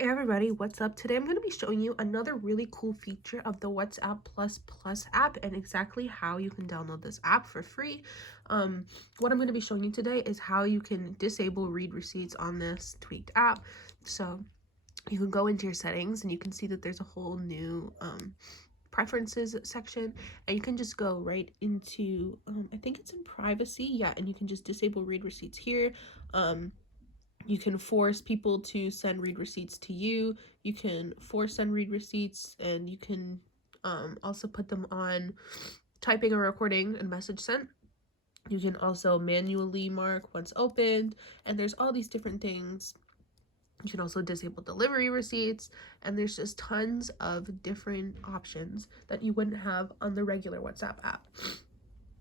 Hey everybody, what's up? Today I'm going to be showing you another really cool feature of the WhatsApp Plus Plus app and exactly how you can download this app for free. What I'm going to be showing you today is how you can disable read receipts on this tweaked app. So you can go into your settings and you can see that there's a whole new preferences section, and you can just go right into I think it's in privacy, yeah, and you can just disable read receipts here. You can force people to send read receipts to you. You can force send read receipts, and you can also put them on typing or recording and message sent. You can also manually mark once opened, and there's all these different things. You can also disable delivery receipts, and there's just tons of different options that you wouldn't have on the regular WhatsApp app.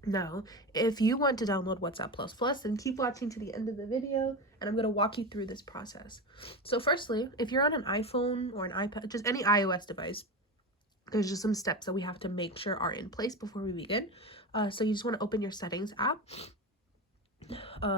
Now, if you want to download WhatsApp Plus Plus, then keep watching to the end of the video, and I'm going to walk you through this process. So firstly, if you're on an iPhone or an iPad, just any iOS device, there's just some steps that we have to make sure are in place before we begin. So you just want to open your settings app.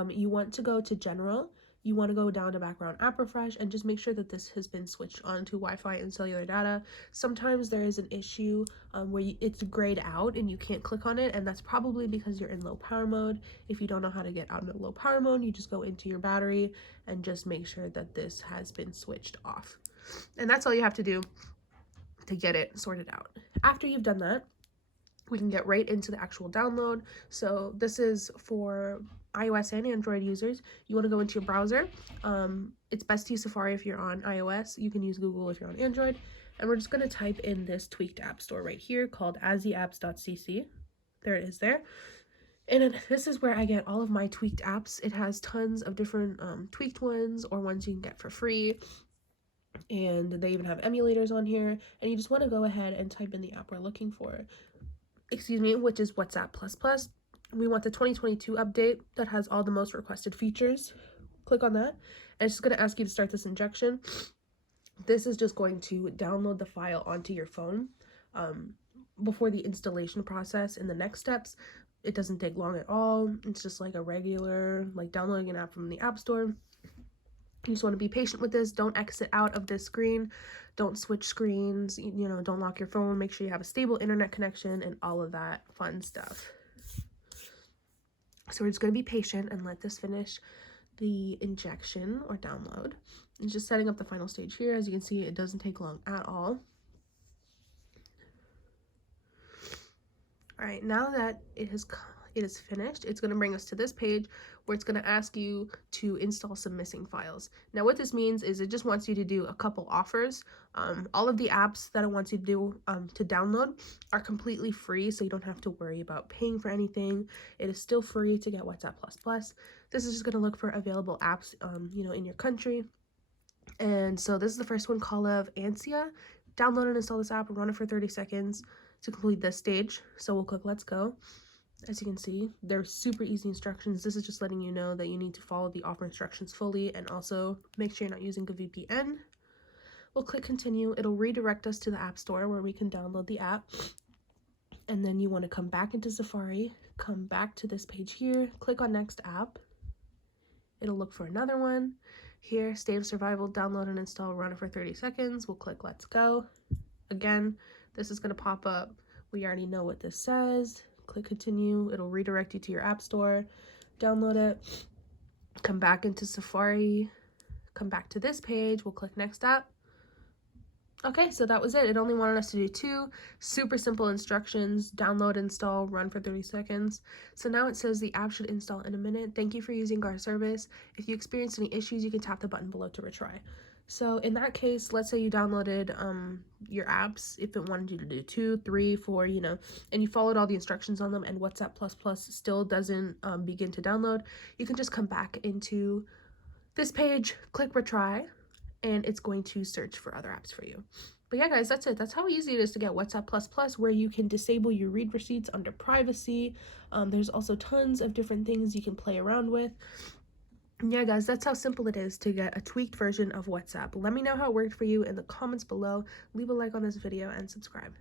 You want to go to General. You want to go down to background app refresh and just make sure that this has been switched on to Wi-Fi and cellular data. Sometimes there is an issue where it's grayed out and you can't click on it, and that's probably because you're in low power mode. If you don't know how to get out of low power mode, you just go into your battery and just make sure that this has been switched off. And that's all you have to do to get it sorted out. After you've done that, we can get right into the actual download. So this is for iOS and Android users. You want to go into your browser. It's best to use Safari if you're on iOS. You can use Google if you're on Android. And we're just going to type in this tweaked app store right here called astheapps.cc. There it is there. And this is where I get all of my tweaked apps. It has tons of different tweaked ones or ones you can get for free. And they even have emulators on here. And you just want to go ahead and type in the app we're looking for. Which is WhatsApp Plus Plus. We want the 2022 update that has all the most requested features. Click on that, and it's just going to ask you to start this injection. This is just going to download the file onto your phone. Before the installation process and the next steps, it doesn't take long at all. It's just like a regular, like downloading an app from the App Store. You just want to be patient with this. Don't exit out of this screen. Don't switch screens. Don't lock your phone. Make sure you have a stable internet connection and all of that fun stuff. So we're just going to be patient and let this finish the injection or download. It's just setting up the final stage here. As you can see, it doesn't take long at all. All right, now that it is finished, it's going to bring us to this page where it's going to ask you to install some missing files. Now what this means is it just wants you to do a couple offers. All of the apps that it wants you to do to download are completely free, so you don't have to worry about paying for anything. It is still free to get WhatsApp Plus Plus. This is just going to look for available apps in your country. And so this is the first one, Call of Ansia. Download and install this app, run it for 30 seconds to complete this stage. So we'll click Let's Go. As you can see, they're super easy instructions. This is just letting you know that you need to follow the offer instructions fully, and also make sure you're not using a VPN. We'll click Continue. It'll redirect us to the App Store where we can download the app. And then you want to come back into Safari, come back to this page here, click on Next App. It'll look for another one. Here, State of Survival, download and install, run it for 30 seconds. We'll click Let's Go. Again, this is going to pop up. We already know what this says. Click Continue. It'll redirect you to your app store. Download it. Come back into Safari. Come back to this page. We'll click Next App. Okay, so that was it. It only wanted us to do 2 super simple instructions: download, install, run for 30 seconds. So now it says the app should install in a minute. Thank you for using our service. If you experience any issues, you can tap the button below to retry. So in that case, let's say you downloaded your apps, if it wanted you to do 2, 3, 4, and you followed all the instructions on them, and WhatsApp Plus Plus still doesn't begin to download, you can just come back into this page, click retry, and it's going to search for other apps for you. But yeah, guys, that's it. That's how easy it is to get WhatsApp Plus Plus, where you can disable your read receipts under privacy. There's also tons of different things you can play around with. Yeah, guys, that's how simple it is to get a tweaked version of WhatsApp. Let me know how it worked for you in the comments below. Leave a like on this video and subscribe.